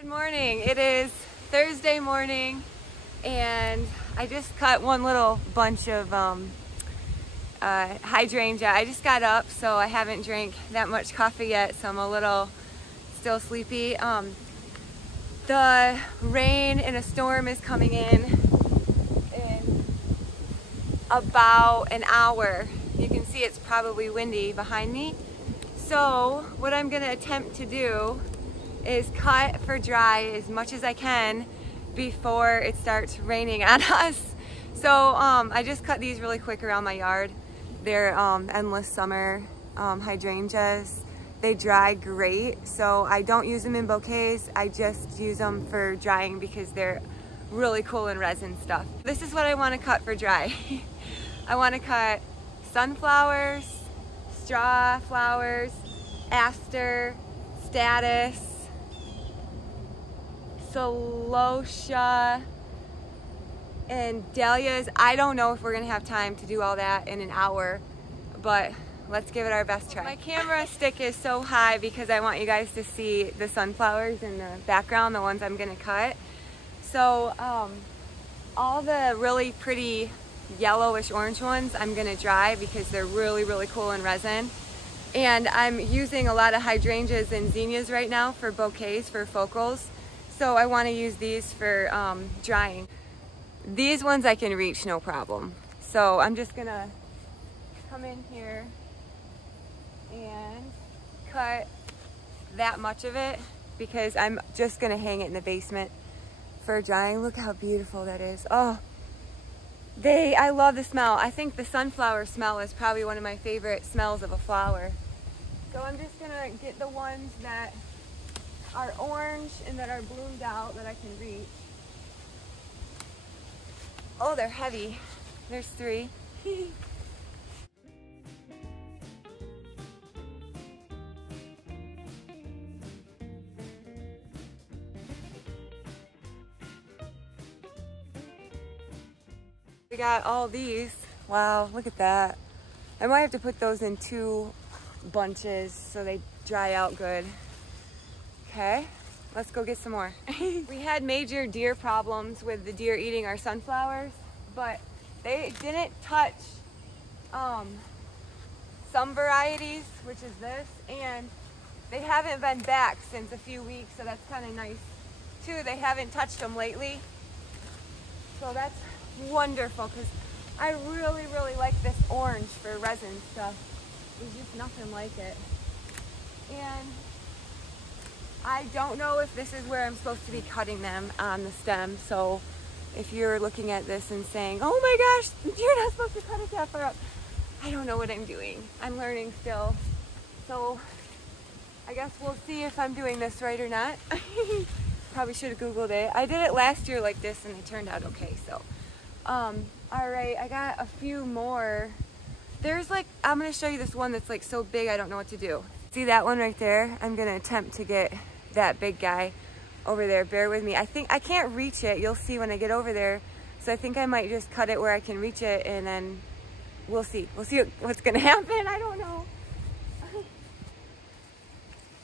Good morning. It is Thursday morning and I just cut one little bunch of hydrangea. I just got up, so I haven't drank that much coffee yet, so I'm a little still sleepy. The rain and a storm is coming in about an hour. You can see it's probably windy behind me. So what I'm gonna attempt to do is cut for dry as much as I can before it starts raining on us. So I just cut these really quick around my yard. They're endless summer hydrangeas. They dry great, so I don't use them in bouquets. I just use them for drying because they're really cool in resin stuff. This is what I want to cut for dry. I want to cut sunflowers, straw flowers, aster, statice, celosia, and dahlias. I don't know if we're gonna have time to do all that in an hour, but let's give it our best try. My camera stick is so high because I want you guys to see the sunflowers in the background, the ones I'm gonna cut. So all the really pretty yellowish orange ones I'm gonna dry because they're really, really cool in resin. And I'm using a lot of hydrangeas and zinnias right now for bouquets, for focals. So I want to use these for drying. These ones I can reach no problem. So I'm just gonna come in here and cut that much of it because I'm just gonna hang it in the basement for drying. Look how beautiful that is. Oh, I love the smell. I think the sunflower smell is probably one of my favorite smells of a flower. So I'm just gonna get the ones that are orange and that are bloomed out that I can reach. Oh, they're heavy. There's 3. We got all these. Wow, look at that. I might have to put those in 2 bunches so they dry out good. Okay, let's go get some more. We had major deer problems with the deer eating our sunflowers, but they didn't touch some varieties, which is this, and they haven't been back since a few weeks, so that's kind of nice too. They haven't touched them lately, so that's wonderful because I really, really like this orange for resin stuff. There's just nothing like it. And I don't know if this is where I'm supposed to be cutting them on the stem, so if you're looking at this and saying, oh my gosh, you're not supposed to cut it that far up, I don't know what I'm doing. I'm learning still. So I guess we'll see if I'm doing this right or not. Probably should have Googled it. I did it last year like this and it turned out okay, so. All right, I got a few more. There's like, I'm gonna show you this one that's like so big I don't know what to do. See that one right there? I'm gonna attempt to get that big guy over there. Bear with me. I think I can't reach it. You'll see when I get over there. So I think I might just cut it where I can reach it and then we'll see. We'll see what's gonna happen. I don't know.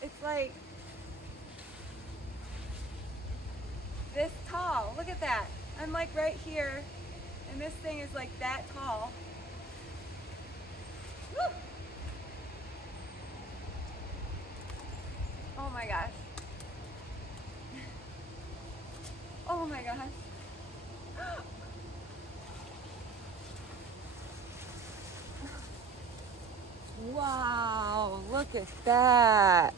It's like this tall. Look at that. I'm like right here and this thing is like that tall. Woo! Oh my gosh. Oh my gosh. Wow, look at that.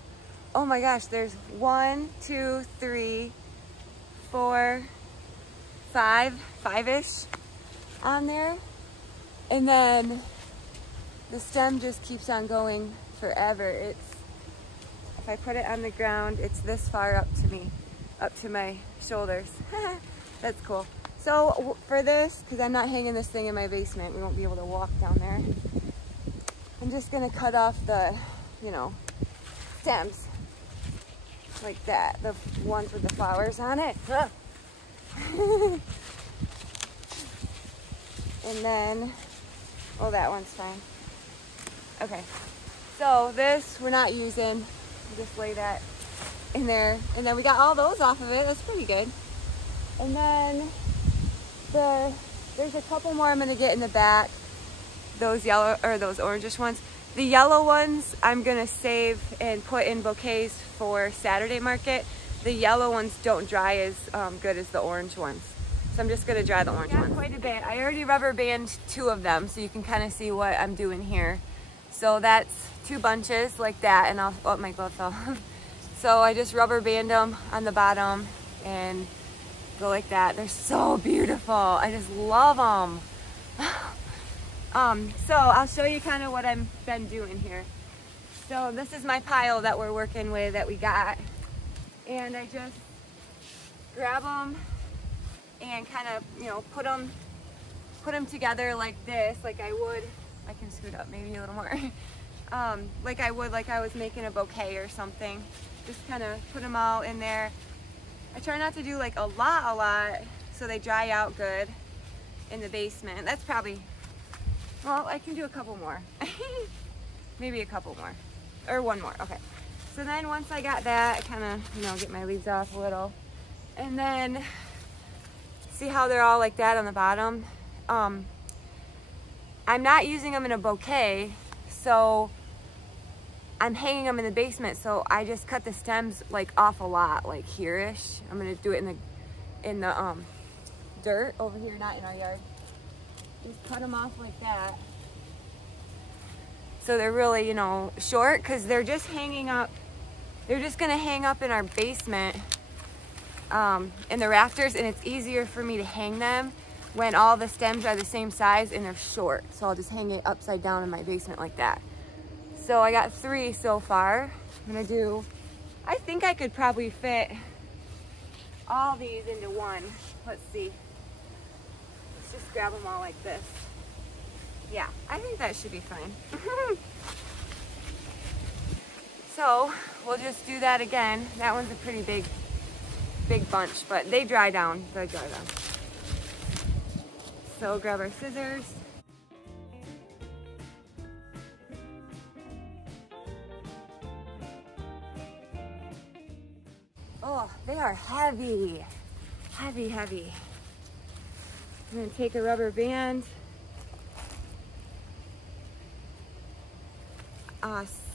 Oh my gosh, there's 1, 2, 3, 4, 5-ish on there. And then the stem just keeps on going forever. If I put it on the ground, it's this far up to me, up to my shoulders. That's cool. So for this, because I'm not hanging this thing in my basement, we won't be able to walk down there. I'm just gonna cut off the, stems like that, the ones with the flowers on it. And then, oh, that one's fine. Okay, so this we're not using. We'll just lay that in there. And then we got all those off of it. That's pretty good. And then there's a couple more I'm gonna get in the back. Those yellow, or those orangish ones. The yellow ones I'm gonna save and put in bouquets for Saturday market. The yellow ones don't dry as good as the orange ones. So I'm just gonna dry the orange ones. Quite a bit. I already rubber band 2 of them, so you can kind of see what I'm doing here. So that's 2 bunches like that, and oh, my glove fell. So I just rubber band them on the bottom and go like that. They're so beautiful. I just love them. So I'll show you kind of what I've been doing here. So this is my pile that we're working with that we got. And I just grab them and kind of, you know, put them together like this, like I would. I can scoot up maybe a little more. Like I would, like I was making a bouquet or something. Just kind of put them all in there. I try not to do like a lot, so they dry out good in the basement. That's probably, well, I can do a couple more. Maybe a couple more, or one more, okay. So then once I got that, I kind of, you know, get my leaves off a little. And then, see how they're all like that on the bottom? I'm not using them in a bouquet, so I'm hanging them in the basement, so I just cut the stems like off a lot, like here-ish. I'm gonna do it in the dirt over here, not in our yard. Just cut them off like that. So they're really, you know, short, because they're just hanging up. They're just gonna hang up in our basement in the rafters, and it's easier for me to hang them when all the stems are the same size and they're short. So I'll just hang it upside down in my basement like that. So I got 3 so far. I'm gonna do, I think I could probably fit all these into one. Let's see. Let's just grab them all like this. Yeah, I think that should be fine. So we'll just do that again. That one's a pretty big bunch, but they dry down. They dry down. So grab our scissors. Oh, they are heavy, heavy. I'm gonna take a rubber band.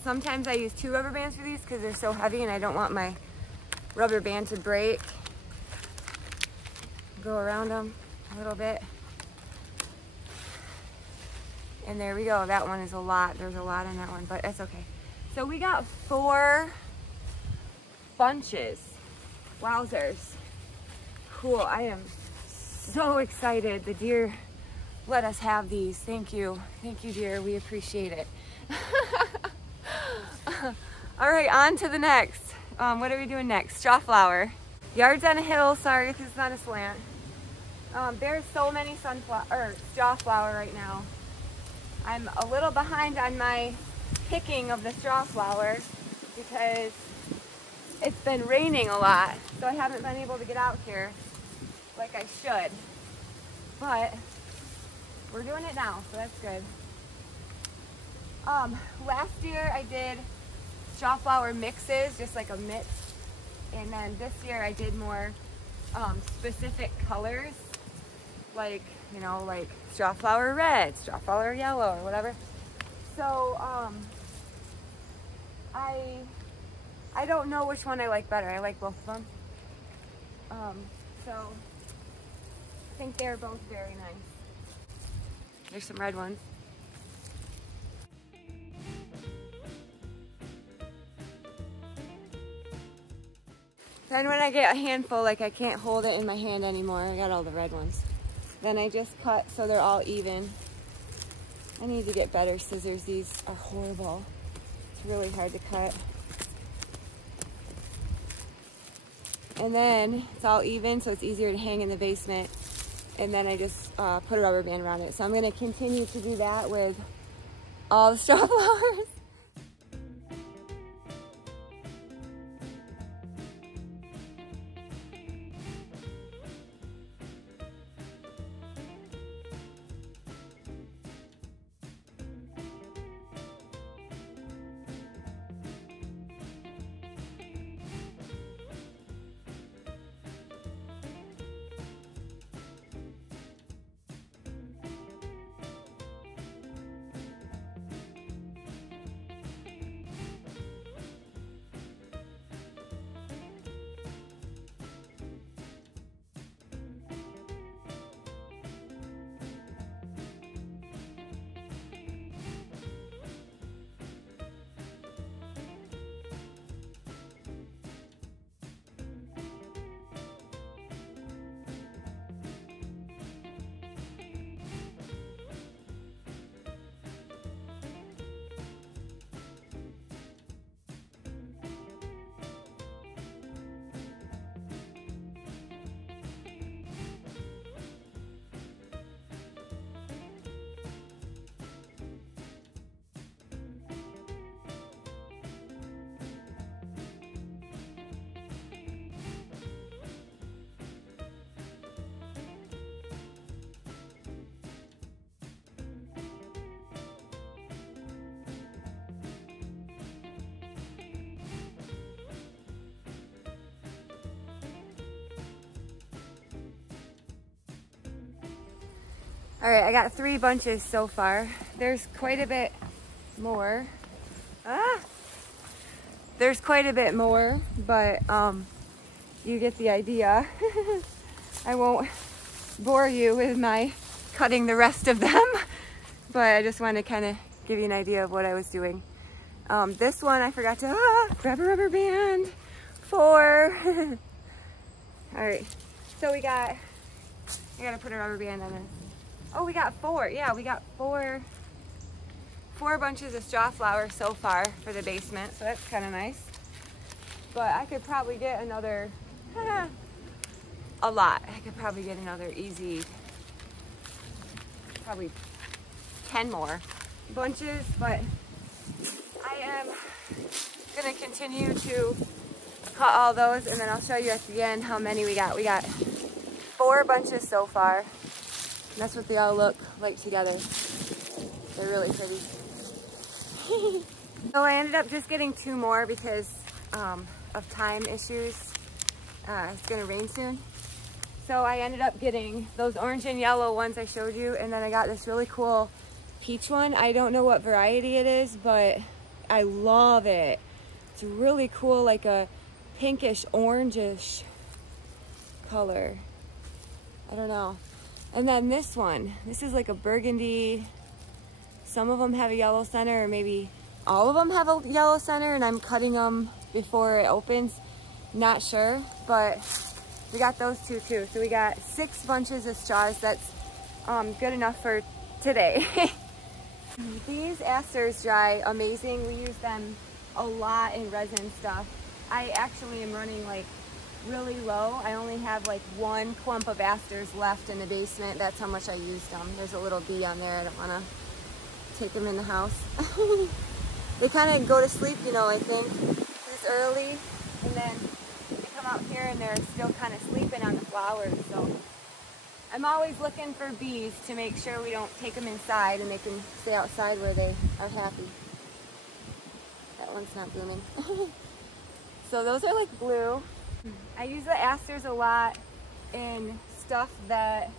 Sometimes I use 2 rubber bands for these because they're so heavy and I don't want my rubber band to break. Go around them a little bit. And there we go. That one is a lot. There's a lot in that one, but that's okay. So we got 4 bunches. Wowzers. Cool. I am so excited. The deer let us have these. Thank you. Thank you, dear. We appreciate it. All right, on to the next. What are we doing next? Straw flower. Yard's on a hill. Sorry if it's on a slant. There's so many straw flower right now. I'm a little behind on my picking of the straw flower because it's been raining a lot, so I haven't been able to get out here like I should. But we're doing it now, so that's good. Last year I did straw flower mixes, just like a mix, and then this year I did more specific colors, like, you know, like straw flower red, straw flower yellow, or whatever. So I don't know which one I like better. I like both of them. So I think they're both very nice. There's some red ones. Then when I get a handful, like I can't hold it in my hand anymore, I got all the red ones. Then I just cut so they're all even. I need to get better scissors. These are horrible. It's really hard to cut. And then it's all even, so it's easier to hang in the basement. And then I just put a rubber band around it. So I'm gonna continue to do that with all the straw flowers. All right, I got 3 bunches so far. There's quite a bit more. There's quite a bit more, but you get the idea. I won't bore you with my cutting the rest of them, but I just want to kind of give you an idea of what I was doing. This one I forgot to grab a rubber band for. All right, so I gotta put a rubber band on this. Oh, we got 4. Yeah, we got 4 bunches of straw flowers so far for the basement, so that's kind of nice. But I could probably get another, a lot. I could probably get another easy, probably 10 more bunches, but I am gonna continue to cut all those, and then I'll show you at the end how many we got. We got 4 bunches so far. That's what they all look like together. They're really pretty. So I ended up just getting 2 more because of time issues. It's gonna rain soon. So I ended up getting those orange and yellow ones I showed you, and then I got this really cool peach one. I don't know what variety it is, but I love it. It's really cool, like a pinkish orangish color. I don't know. And then this one, this is like a burgundy. Some of them have a yellow center, or maybe all of them have a yellow center, and I'm cutting them before it opens. Not sure, but we got those 2 too. So we got 6 bunches of straws. That's good enough for today. These asters dry amazing. We use them a lot in resin stuff. I actually am running like really low. I only have like 1 clump of asters left in the basement. That's how much I used them. There's a little bee on there. I don't want to take them in the house. They kind of go to sleep, you know, I think this early, and then they come out here and they're still kind of sleeping on the flowers. So I'm always looking for bees to make sure we don't take them inside, and they can stay outside where they are happy. That one's not blooming. So those are like blue. I use the asters a lot in stuff that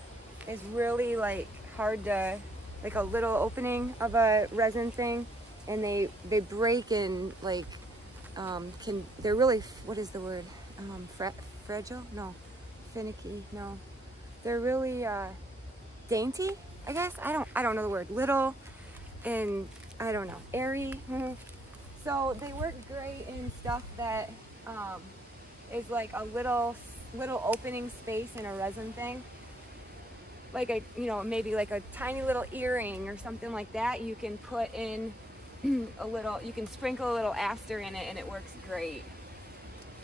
is really like hard to, like a little opening of a resin thing, and they break and like they're really, what is the word, fragile, no, finicky, no, they're really dainty, I guess. I don't know the word. Little and I don't know, airy. So they work great in stuff that is like a little opening space in a resin thing, like a, you know, maybe like a tiny little earring or something like that. You can put in a little, you can sprinkle a little aster in it, and it works great.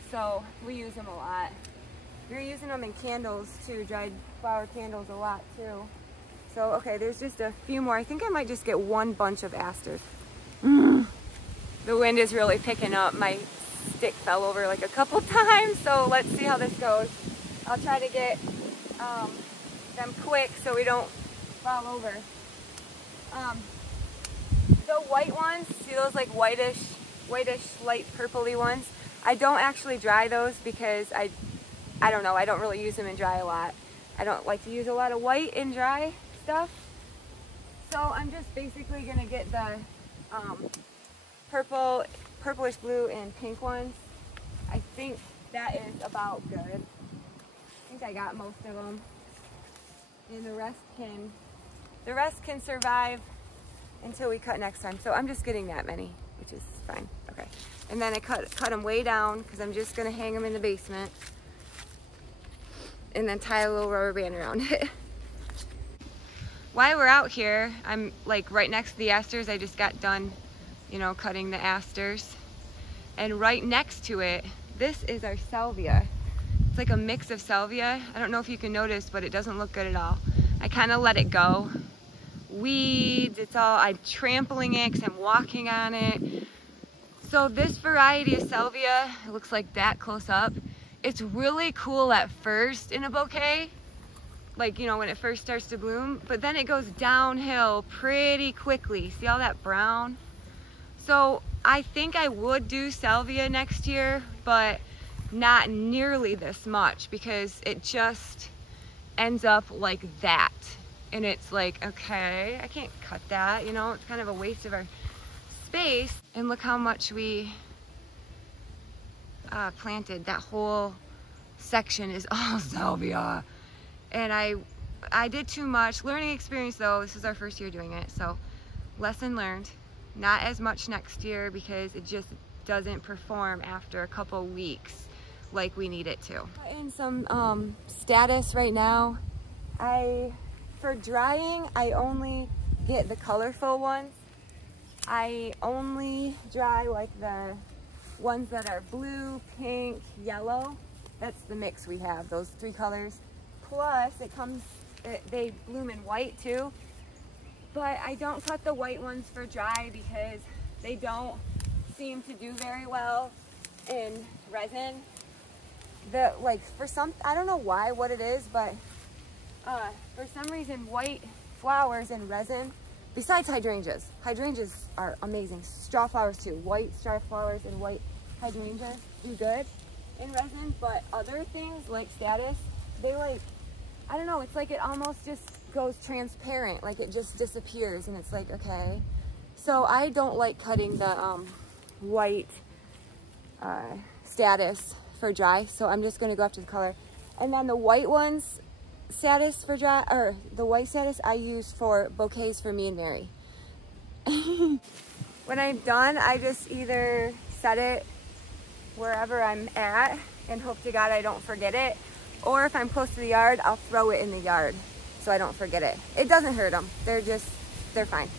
So we use them a lot. We're using them in candles too, dried flower candles a lot too. So okay, there's just a few more. I think I might just get 1 bunch of asters. The wind is really picking up. My stick fell over like a couple times, so let's see how this goes. I'll try to get them quick so we don't fall over. The white ones, see those like whitish light purpley ones? I don't actually dry those because I don't know, I don't really use them in dry a lot. I don't like to use a lot of white in dry stuff. So I'm just basically gonna get the purplish blue and pink ones. I think that is about good. I think I got most of them, and the rest can survive until we cut next time. So I'm just getting that many, which is fine. Okay, and then I cut them way down because I'm just gonna hang them in the basement, and then tie a little rubber band around it. While we're out here, I'm like right next to the asters. I just got done, you know, cutting the asters. And right next to it, this is our salvia. It's like a mix of salvia. I don't know if you can notice, but it doesn't look good at all. I kind of let it go. Weeds, it's all, I'm trampling it because I'm walking on it. So this variety of salvia, it looks like that close up. It's really cool at first in a bouquet, like, you know, when it first starts to bloom, but then it goes downhill pretty quickly. See all that brown? So I think I would do salvia next year, but not nearly this much because it just ends up like that. and it's like, okay, I can't cut that, you know, it's kind of a waste of our space. And look how much we planted. That whole section is all salvia. And I did too much. Learning experience though, this is our first year doing it, so lesson learned. Not as much next year because it just doesn't perform after a couple weeks like we need it to. In some status right now. For drying, I only get the colorful ones. I only dry like the ones that are blue, pink, yellow. That's the mix we have, those 3 colors. Plus they bloom in white too. But I don't cut the white ones for dry because they don't seem to do very well in resin. For some, I don't know why, what it is, but for some reason white flowers in resin, besides hydrangeas are amazing. Straw flowers too. White straw flowers and white hydrangeas do good in resin, but other things like statice, they I don't know, it's like it almost just goes transparent, like it just disappears, and it's like, okay. So I don't like cutting the white statice for dry, so I'm just going to go after the color. And then the white ones, statice for dry, or the white statice I use for bouquets for me and Mary. When I'm done, I just either set it wherever I'm at and hope to God I don't forget it, or if I'm close to the yard, I'll throw it in the yard so I don't forget it. It doesn't hurt them. They're fine.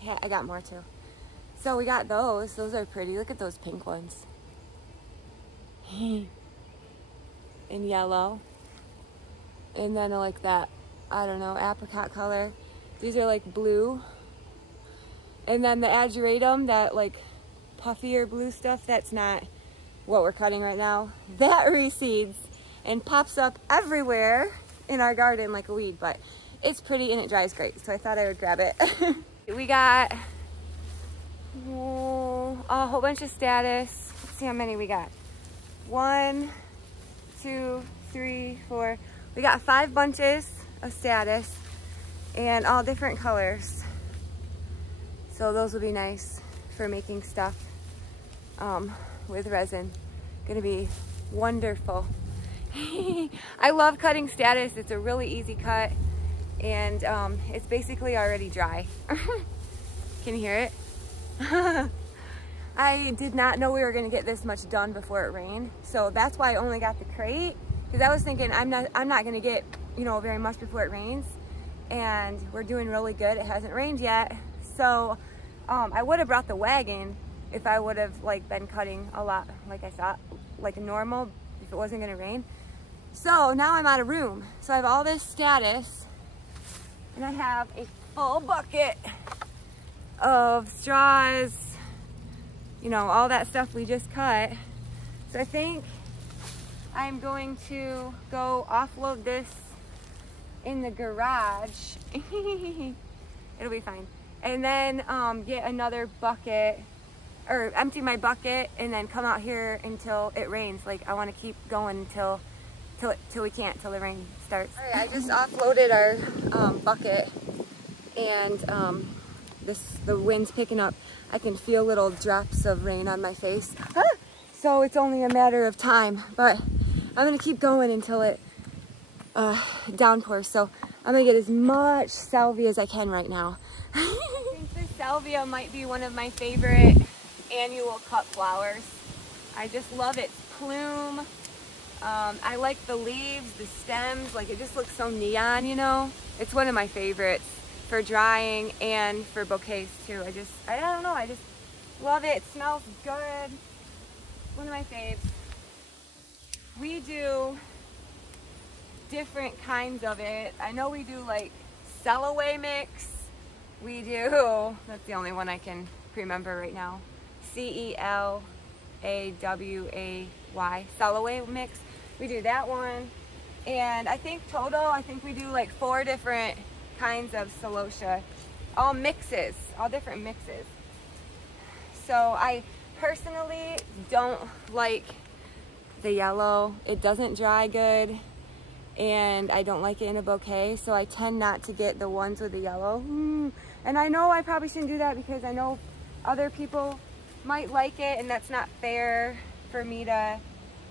Yeah, I got more too. So we got those. Those are pretty. Look at those pink ones. In yellow. And then like that, I don't know, apricot color. These are like blue. And then the ageratum, that like puffier blue stuff, that's not what we're cutting right now. That reseeds and pops up everywhere in our garden like a weed, but it's pretty and it dries great. So I thought I would grab it. We got a whole bunch of statice. Let's see how many we got. 1, 2, 3, 4. We got 5 bunches of statice and all different colors. So those will be nice for making stuff with resin. Gonna be wonderful. I love cutting statice. It's a really easy cut. And it's basically already dry. Can you hear it? I did not know we were gonna get this much done before it rained, so that's why I only got the crate, because I was thinking I'm not gonna get, you know, very much before it rains, and we're doing really good. It hasn't rained yet, so I would have brought the wagon if I would have like been cutting a lot like I thought, like normal, if it wasn't gonna rain. So now I'm out of room, so I have all this statice. And I have a full bucket of straws, you know, all that stuff we just cut. So I think I'm going to go offload this in the garage. It'll be fine. And then get another bucket, or empty my bucket, and then come out here until it rains. Like, I want to keep going till we can't, till the rain starts. All right, I just offloaded our bucket, and the wind's picking up. I can feel little drops of rain on my face. So it's only a matter of time, but I'm gonna keep going until it downpours. So I'm gonna get as much salvia as I can right now. I think the salvia might be one of my favorite annual cut flowers. I just love its plume. I like the leaves, the stems, like it just looks so neon, you know? It's one of my favorites for drying and for bouquets too. I don't know, I just love it. It smells good. One of my faves. We do different kinds of it. I know we do like sell-away mix. We do, that's the only one I can remember right now. C-E-L-A-W-A-Y, Cellaway mix. We do that one. And I think total, I think we do like 4 different kinds of celosia, all mixes, all different mixes. So I personally don't like the yellow. It doesn't dry good, and I don't like it in a bouquet, so I tend not to get the ones with the yellow. And I know I probably shouldn't do that because I know other people might like it, and that's not fair for me to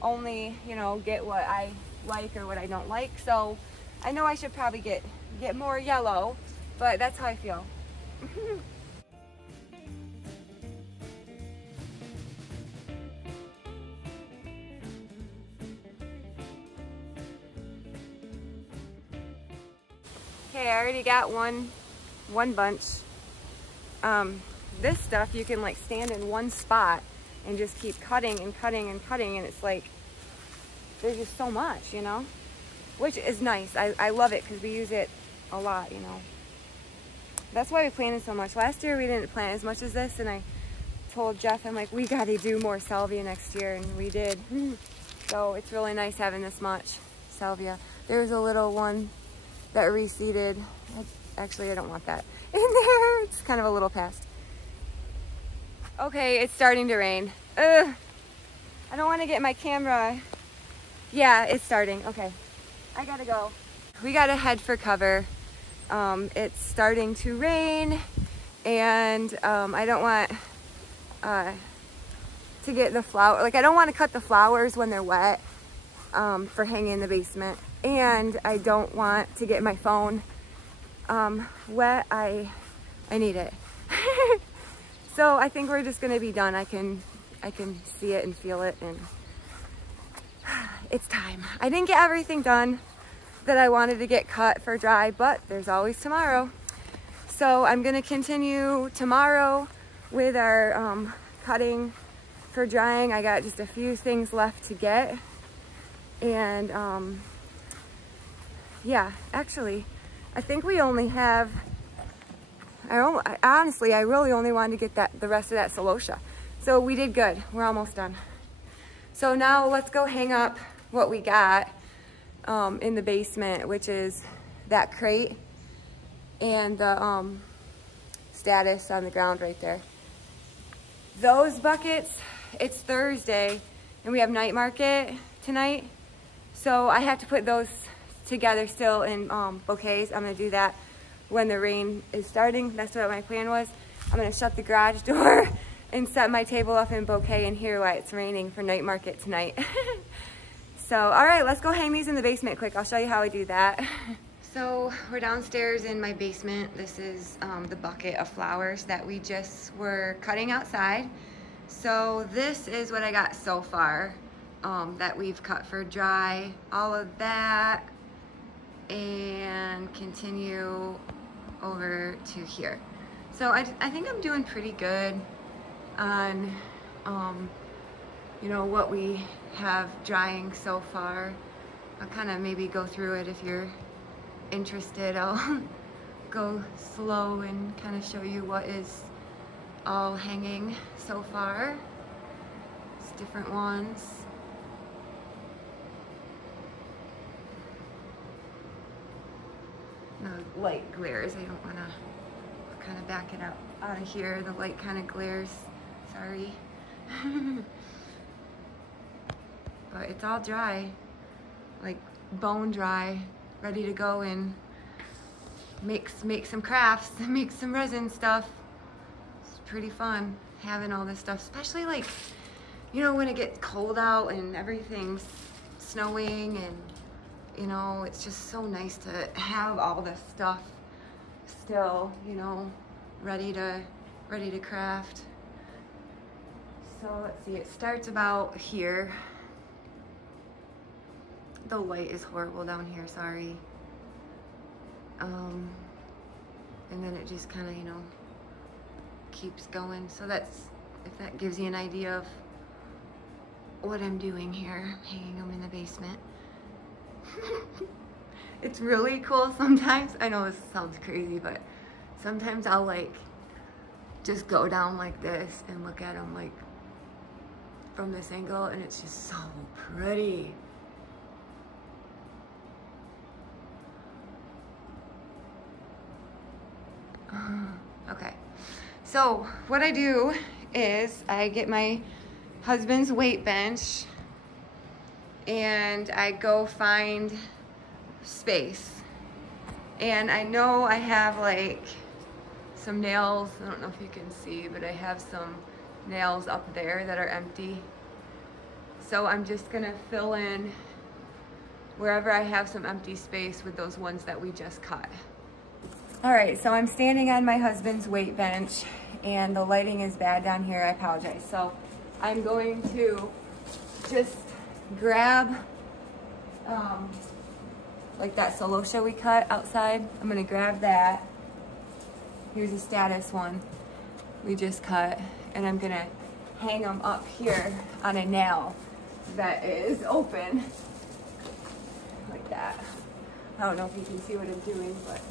only, you know, get what I like or what I don't like. So I know I should probably get more yellow, but that's how I feel. Okay, I already got one bunch. This stuff you can like stand in one spot and just keep cutting and cutting and cutting, and it's like there's just so much, you know, which is nice. I love it because we use it a lot, you know. That's why we planted so much. Last year we didn't plant as much as this, and I told Jeff, I'm like, we got to do more salvia next year, and we did. So it's really nice having this much salvia. There's a little one that reseeded. Actually, I don't want that in there. It's kind of a little past. Okay, it's starting to rain. Ugh. I don't want to get my camera. Yeah, it's starting. Okay, I gotta go. We gotta head for cover. It's starting to rain, and I don't want to get the flower. Like, I don't want to cut the flowers when they're wet for hanging in the basement, and I don't want to get my phone wet. I need it. So I think we're just gonna be done. I can see it and feel it, and it's time. I didn't get everything done that I wanted to get cut for dry, but there's always tomorrow. So I'm gonna continue tomorrow with our cutting for drying. I got just a few things left to get, and yeah, actually, I think we only have, honestly, I really only wanted to get the rest of that celosia. So we did good. We're almost done. So now let's go hang up what we got in the basement, which is that crate and the status on the ground right there. Those buckets, it's Thursday and we have night market tonight. So I have to put those together still in bouquets. I'm gonna do that when the rain is starting. That's what my plan was. I'm gonna shut the garage door and set my table up in bouquet in here while it's raining for night market tonight. So, all right, let's go hang these in the basement quick. I'll show you how I do that. So we're downstairs in my basement. This is the bucket of flowers that we just were cutting outside. So this is what I got so far that we've cut for dry. All of that, and continue over to here. So I think I'm doing pretty good on you know, what we have drying so far. I'll kind of maybe go through it if you're interested. I'll go slow and kind of show you what is all hanging so far. It's different ones. The light glares. I don't want to kind of back it up out of here. The light kind of glares. Sorry. But it's all dry, like bone dry, ready to go and make some crafts, make some resin stuff. It's pretty fun having all this stuff, especially like, you know, when it gets cold out and everything's snowing, and you know, it's just so nice to have all this stuff still, you know, ready to craft. So let's see, it starts about here. The light is horrible down here, sorry. And then it just kind of, you know, keeps going. So that's, if that gives you an idea of what I'm doing here, hanging them in the basement. It's really cool sometimes. I know this sounds crazy, but sometimes I'll like just go down like this and look at them like from this angle, and it's just so pretty. Okay, so what I do is I get my husband's weight bench and I go find space. And I know I have like some nails, I don't know if you can see, but I have some nails up there that are empty. So I'm just gonna fill in wherever I have some empty space with those ones that we just cut. All right, so I'm standing on my husband's weight bench and the lighting is bad down here, I apologize. So I'm going to just grab like that Solosha we cut outside. I'm gonna grab that. Here's a status one we just cut, and I'm gonna hang them up here on a nail that is open, like that. I don't know if you can see what I'm doing, but,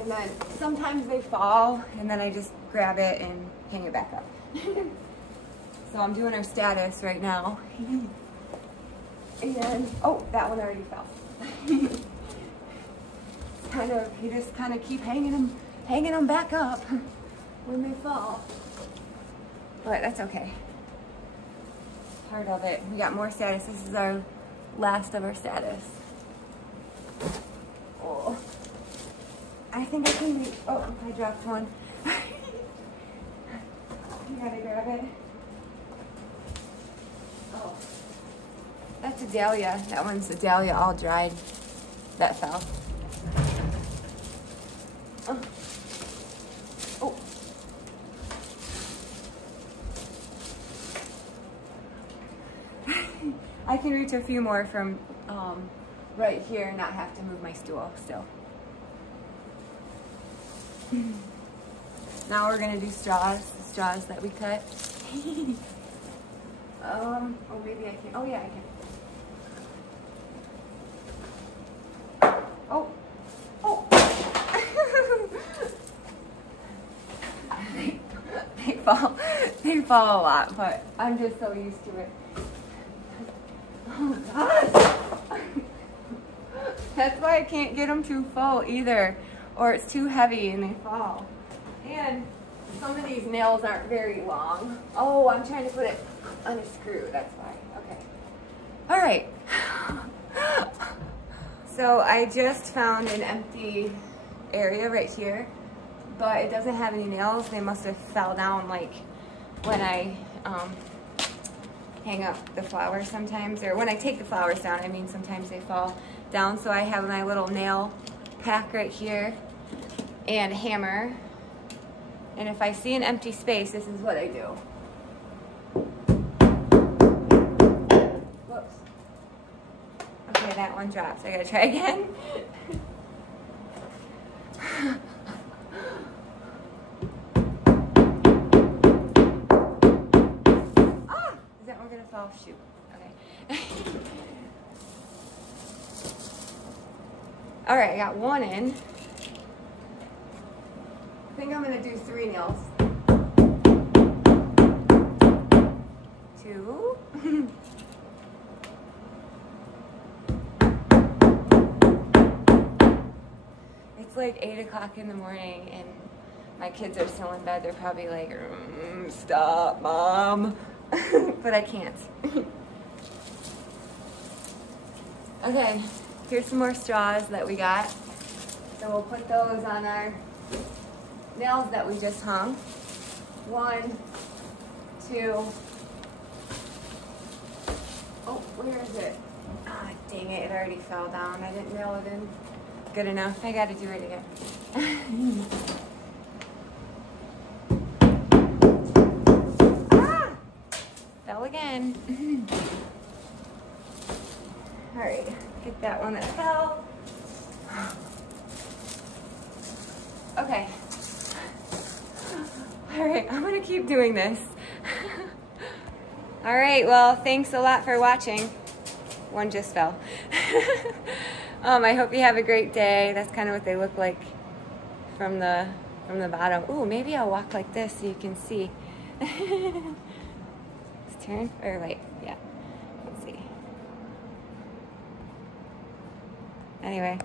and then sometimes they fall, and then I just grab it and hang it back up. So I'm doing our status right now. And, oh, that one already fell. You just kind of keep hanging them back up when they fall. But that's okay. Part of it. We got more status. This is our last of our status. Oh, I think I can reach. Oh, I dropped one. You gotta grab it. Oh, that's a dahlia. That one's a dahlia all dried. That fell. Oh. Oh. I can reach a few more from right here and not have to move my stool still. Now we're gonna do straws, the straws that we cut. Oh, maybe I can. Oh yeah, I can. Oh, oh. They fall a lot, but I'm just so used to it. Oh gosh. That's why I can't get them too full either, or it's too heavy and they fall. And some of these nails aren't very long. Oh, I'm trying to put it on a screw, that's why. Okay. All right. So I just found an empty area right here, but it doesn't have any nails. They must have fell down like when I hang up the flowers sometimes, or when I take the flowers down, I mean sometimes they fall down. So I have my little nail pack right here and a hammer. And if I see an empty space, this is what I do. Whoops. Okay, that one dropped. I gotta try again. Ah! Is that one gonna fall? Shoot. Okay. All right, I got one in. I think I'm gonna do 3 nails. 2. It's like 8 o'clock in the morning and my kids are still in bed. They're probably like, stop, Mom. But I can't. Okay, here's some more straws that we got. So we'll put those on our nails that we just hung. 1, 2. Oh, where is it? Ah, dang it, it already fell down. I didn't nail it in good enough. I gotta do it again. Ah! Fell again. All right, get that one that fell. Okay. All right, I'm gonna keep doing this. All right, well, thanks a lot for watching. One just fell. I hope you have a great day. That's kind of what they look like from the from the bottom. Ooh, maybe I'll walk like this so you can see. Let's turn, or wait, yeah, let's see. Anyway,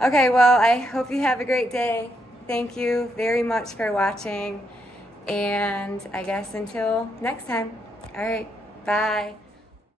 okay, well, I hope you have a great day. Thank you very much for watching, and I guess until next time. All right, bye.